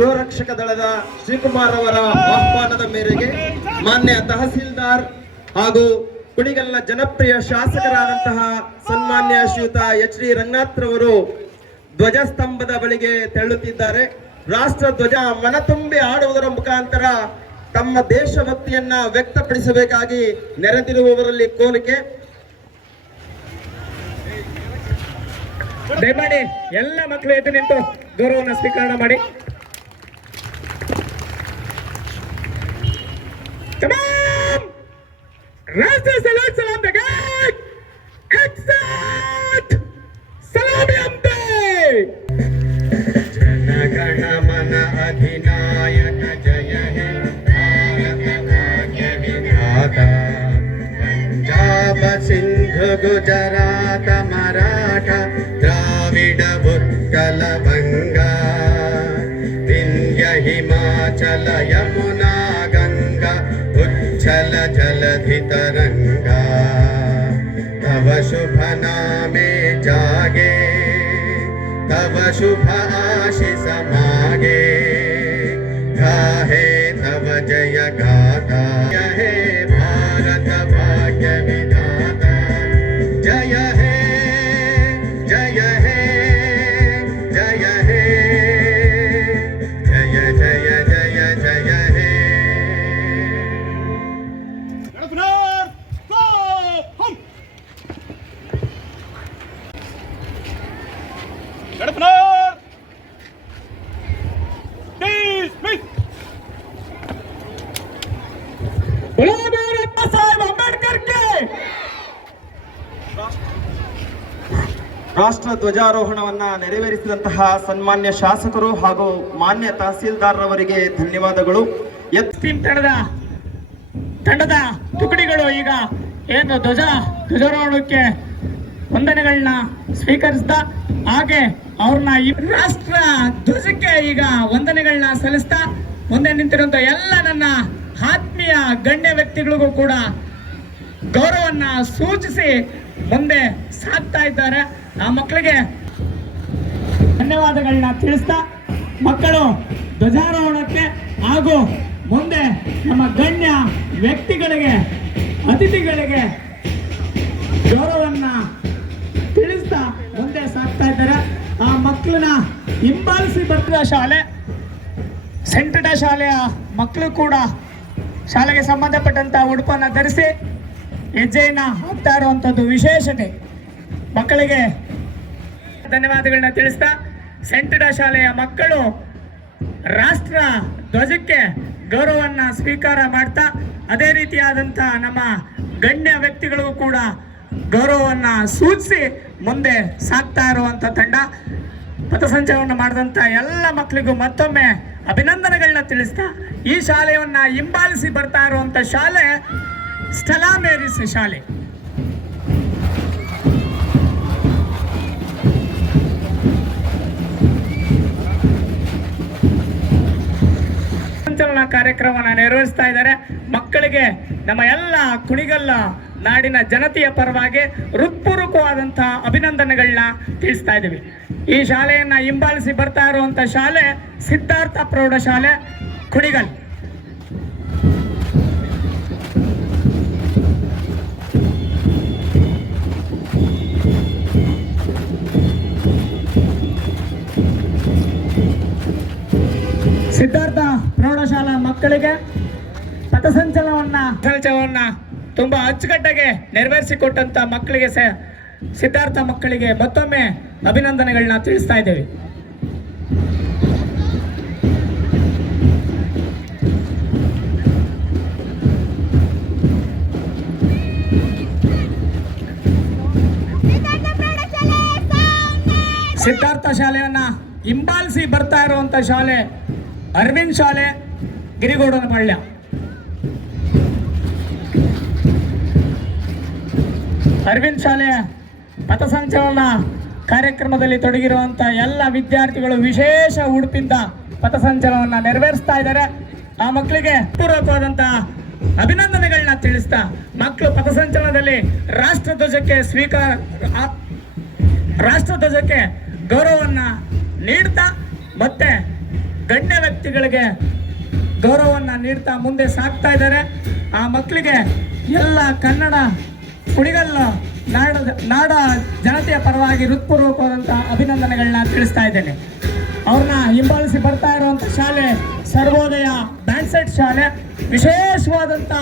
ಶಿವರಕ್ಷಕ ದಳದ ಶ್ರೀಕುಮಾರ್ ಅವರ ಆಹ್ವಾನದ ಮೇರೆಗೆ ಮಾನ್ಯ ತಹಸೀಲ್ದಾರ್ ಹಾಗೂ ಕುಣಿಗಲ್ನ ಜನಪ್ರಿಯ ಶಾಸಕರಾದಂತಹ ಸನ್ಮಾನ್ಯ ಶ್ರೀಯುತ ಎಚ್ ಡಿ ರಂಗನಾಥ್ರವರು ಧ್ವಜಸ್ತಂಭದ ಬಳಿಗೆ ತೆರಳುತ್ತಿದ್ದಾರೆ. ರಾಷ್ಟ್ರ ಧ್ವಜ ಮನತುಂಬಿ ಆಡುವುದರ ಮುಖಾಂತರ ತಮ್ಮ ದೇಶಭಕ್ತಿಯನ್ನ ವ್ಯಕ್ತಪಡಿಸಬೇಕಾಗಿ ನೆರೆದಿರುವವರಲ್ಲಿ ಕೋರಿಕೆ ಎಲ್ಲ ಮಕ್ಕಳು ಎದ್ದು ನಿಂತು ಗೌರವವನ್ನು ಸ್ವೀಕಾರ ಮಾಡಿ. गुजरात मराठा, द्राविड, उत्कल बंगा। विंध्य हिमाचल यमुना, गंगा, उच्छल जलधि तरंगा तव शुभ नामे जागे, तव शुभ आशिष मागे। गाहे तव जय गा ರಾಷ್ಟ್ರ ಧ್ವಜಾರೋಹಣವನ್ನ ನೆರವೇರಿಸಿದಂತಹ ಸನ್ಮಾನ್ಯ ಶಾಸಕರು ಹಾಗೂ ಮಾನ್ಯ ತಹಸೀಲ್ದಾರ್ರವರಿಗೆ ಧನ್ಯವಾದಗಳು. ತಂಡದ ತಂಡದ ತುಕಡಿಗಳು ಈಗ ಏನು ಧ್ವಜ ಧ್ವಜಾರೋಹಣಕ್ಕೆ ವಂದನೆಗಳನ್ನ ಸ್ವೀಕರಿಸಿದ ಹಾಗೆ ಅವ್ರನ್ನ ಈ ರಾಷ್ಟ್ರ ಧ್ವಜಕ್ಕೆ ಈಗ ವಂದನೆಗಳನ್ನ ಸಲ್ಲಿಸ್ತಾ ಮುಂದೆ ನಿಂತಿರುವಂತ ಎಲ್ಲ ನನ್ನ ಆತ್ಮೀಯ ಗಣ್ಯ ವ್ಯಕ್ತಿಗಳಿಗೂ ಕೂಡ ಗೌರವನ್ನ ಸೂಚಿಸಿ ಮುಂದೆ ಸಾಕ್ತಾ ಇದ್ದಾರೆ. ಆ ಮಕ್ಕಳಿಗೆ ಧನ್ಯವಾದಗಳನ್ನ ತಿಳಿಸ್ತಾ ಮಕ್ಕಳು ಧ್ವಜಾರೋಹಣಕ್ಕೆ ಹಾಗೂ ಮುಂದೆ ನಮ್ಮ ಗಣ್ಯ ವ್ಯಕ್ತಿಗಳಿಗೆ, ಅತಿಥಿಗಳಿಗೆ ಗೌರವನ್ನ ತಿಳಿಸ್ತಾ ಮುಂದೆ ಸಾಕ್ತಾ ಇದ್ದಾರೆ. ಆ ಮಕ್ಕಳನ್ನ ಹಿಂಬಾಲಿಸಿ ಬರ್ತಿದ ಶಾಲೆ. ಸೆಂಟಡ ಶಾಲೆಯ ಮಕ್ಕಳು ಕೂಡ ಶಾಲೆಗೆ ಸಂಬಂಧಪಟ್ಟಂತಹ ಉಡುಪನ್ನು ಧರಿಸಿ ಹೆಜ್ಜೆಯನ್ನು ಹಾಕ್ತಾ ಇರುವಂಥದ್ದು ವಿಶೇಷತೆ. ಮಕ್ಕಳಿಗೆ ಧನ್ಯವಾದಗಳನ್ನ ತಿಳಿಸ್ತಾ ಸೆಂಟಡ ಶಾಲೆಯ ಮಕ್ಕಳು ರಾಷ್ಟ್ರ ಧ್ವಜಕ್ಕೆ ಗೌರವವನ್ನು ಸ್ವೀಕಾರ ಮಾಡ್ತಾ, ಅದೇ ರೀತಿಯಾದಂಥ ನಮ್ಮ ಗಣ್ಯ ವ್ಯಕ್ತಿಗಳಿಗೂ ಕೂಡ ಗೌರವವನ್ನು ಸೂಚಿಸಿ ಮುಂದೆ ಸಾಕ್ತಾ ಇರುವಂಥ ತಂಡ. ಪಥಸಂಚಲನವನ್ನು ಮಾಡಿದಂಥ ಎಲ್ಲ ಮಕ್ಕಳಿಗೂ ಮತ್ತೊಮ್ಮೆ ಅಭಿನಂದನೆಗಳನ್ನ ತಿಳಿಸ್ತಾ ಈ ಶಾಲೆಯನ್ನ ಹಿಂಬಾಲಿಸಿ ಬರ್ತಾ ಇರುವಂಥ ಶಾಲೆ ಸ್ಥಳ ಮೇರಿಸಿ ಶಾಲೆ. ಸಂಚಲನ ಕಾರ್ಯಕ್ರಮವನ್ನು ನೆರವೇರಿಸ್ತಾ ಇದ್ದಾರೆ. ಮಕ್ಕಳಿಗೆ ನಮ್ಮ ಎಲ್ಲ ಕುಣಿಗಲ್ಲ ನಾಡಿನ ಜನತೆಯ ಪರವಾಗಿ ಹೃತ್ಪೂರ್ವಕವಾದಂತಹ ಅಭಿನಂದನೆಗಳನ್ನ ತಿಳಿಸ್ತಾ ಇದ್ದೀವಿ. ಈ ಶಾಲೆಯನ್ನು ಹಿಂಬಾಲಿಸಿ ಬರ್ತಾ ಇರುವಂತ ಶಾಲೆ ಸಿದ್ಧಾರ್ಥ ಪ್ರೌಢಶಾಲೆ, ಕುಣಿಗಲ್. ಸಿದ್ಧಾರ್ಥ ಪ್ರೌಢಶಾಲಾ ಮಕ್ಕಳಿಗೆ ಪಥಸಂಚಲನವನ್ನ ಸಂಚಲನವನ್ನ ತುಂಬಾ ಅಚ್ಚುಕಟ್ಟಾಗಿ ನೆರವೇರಿಸಿಕೊಟ್ಟಂತ ಮಕ್ಕಳಿಗೆ ಸ ಸಿದ್ಧಾರ್ಥ ಮಕ್ಕಳಿಗೆ ಮತ್ತೊಮ್ಮೆ ಅಭಿನಂದನೆಗಳನ್ನ ತಿಳಿಸ್ತಾ ಇದ್ದೇವೆ. ಸಿದ್ಧಾರ್ಥ ಶಾಲೆಯನ್ನ ಹಿಂಬಾಲಿಸಿ ಬರ್ತಾ ಇರುವಂತ ಶಾಲೆ ಅರವಿಂದ್ ಶಾಲೆ, ಗಿರಿಗೌಡನ ಪಾಳ್ಯ. ಅರವಿಂದ್ ಶಾಲೆ ಪಥಸಂಚಲನ ಕಾರ್ಯಕ್ರಮದಲ್ಲಿ ತೊಡಗಿರುವಂಥ ಎಲ್ಲ ವಿದ್ಯಾರ್ಥಿಗಳು ವಿಶೇಷ ಉಡುಪಿಂದ ಪಥಸಂಚಲನವನ್ನು ನೆರವೇರಿಸ್ತಾ ಇದ್ದಾರೆ. ಆ ಮಕ್ಕಳಿಗೆ ಪೂರ್ವಕವಾದಂತಹ ಅಭಿನಂದನೆಗಳನ್ನ ತಿಳಿಸ್ತಾ ಮಕ್ಕಳು ಪಥಸಂಚಲನದಲ್ಲಿ ರಾಷ್ಟ್ರಧ್ವಜಕ್ಕೆ ಸ್ವೀಕಾರ ರಾಷ್ಟ್ರಧ್ವಜಕ್ಕೆ ಗೌರವವನ್ನು ನೀಡ್ತಾ ಮತ್ತೆ ಗಣ್ಯ ವ್ಯಕ್ತಿಗಳಿಗೆ ಗೌರವವನ್ನು ನೀಡ್ತಾ ಮುಂದೆ ಸಾಕ್ತಾ ಇದ್ದಾರೆ. ಆ ಮಕ್ಕಳಿಗೆ ಎಲ್ಲ ಕನ್ನಡ ಕುಣಿಗಲ್ಲ ನಾಡ ನಾಡ ಜನತೆಯ ಪರವಾಗಿ ಹೃತ್ಪೂರ್ವಕವಾದಂತಹ ಅಭಿನಂದನೆಗಳನ್ನ ತಿಳಿಸ್ತಾ ಇದ್ದೇನೆ. ಅವ್ರನ್ನ ಹಿಂಬಾಲಿಸಿ ಬರ್ತಾ ಇರುವಂಥ ಶಾಲೆ, ಸರ್ವೋದಯ ಬ್ಯಾನ್ಸೆಟ್ ಶಾಲೆ ವಿಶೇಷವಾದಂಥ